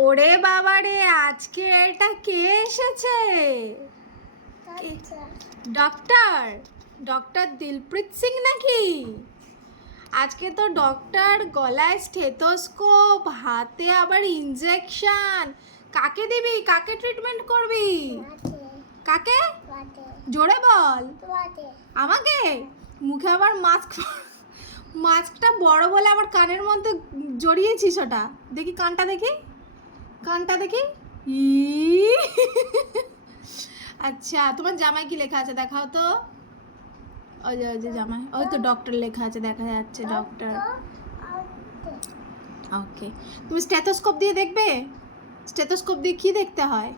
ওরে বাবা রে, আজকে এটা কে এসেছে? ডক্টর ডক্টর দিলপ্রীত সিং নাকি? আজকে তো ডক্টর গলায় স্টেথোস্কোপ, হাতে আবার ইনজেকশন। কাকে দিবি? কাকে ট্রিটমেন্ট করবি? কাকে? জোরে বল। আমাকে? মুখে আবার মাস্কটা বড় বলে আবার কানের মধ্যে জড়িয়েছিস ওটা। দেখি কানটা দেখি, কানটা দেখি। ই আচ্ছা, তোমার জামায় কি লেখা আছে দেখাও তো। ওই যে জামায়, ওই তো ডক্টর লেখা আছে, দেখা যাচ্ছে ডক্টর। ওকে, তুমি স্টেথোস্কোপ দিয়ে দেখবে? স্টেথোস্কোপ দিয়ে কি দেখতে হয়?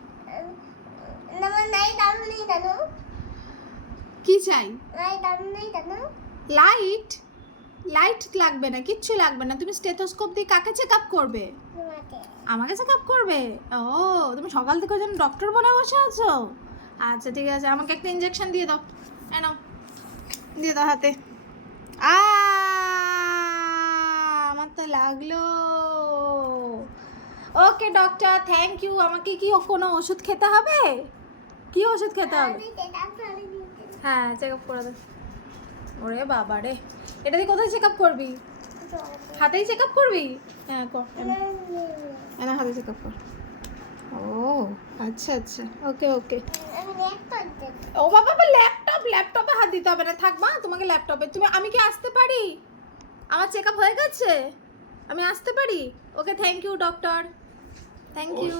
কি চাই? লাইট? লাইট লাগবে না, কিচ্ছু লাগবে না। তুমি স্টেথোস্কোপ দিয়ে কাকে চেক আপ করবে? আমাকে চেক আপ করবে? ও, তুমি সকাল থেকে যেন ডক্টর বনে বসে আছো। আচ্ছা ঠিক আছে, আমাকে একটা ইনজেকশন দিয়ে দাও। নাও, দিয়ে দাও হাতে। আমার তো লাগলো। ওকে ডক্টর, থ্যাংক ইউ। আমাকে কি কোনো ওষুধ খেতে হবে? কি ওষুধ খেতে হবে? হ্যাঁ, চেক আপ করে দাও। ওরে বাবা রে, এটা দিয়ে কোথায় চেক আপ করবি? হাতেই চেক আপ করবি? হ্যাঁ কর, এনা হাতে চেক আপ কর। ও আচ্ছা আচ্ছা, ওকে ওকে। ও বাবা, ল্যাপটপে হাত দিতে হবে না, থাক মা, তোমাকে ল্যাপটপে। আমি কি আসতে পারি? আমার চেক আপ হয়ে গেছে, আমি আসতে পারি? Okay, thank you doctor, thank you.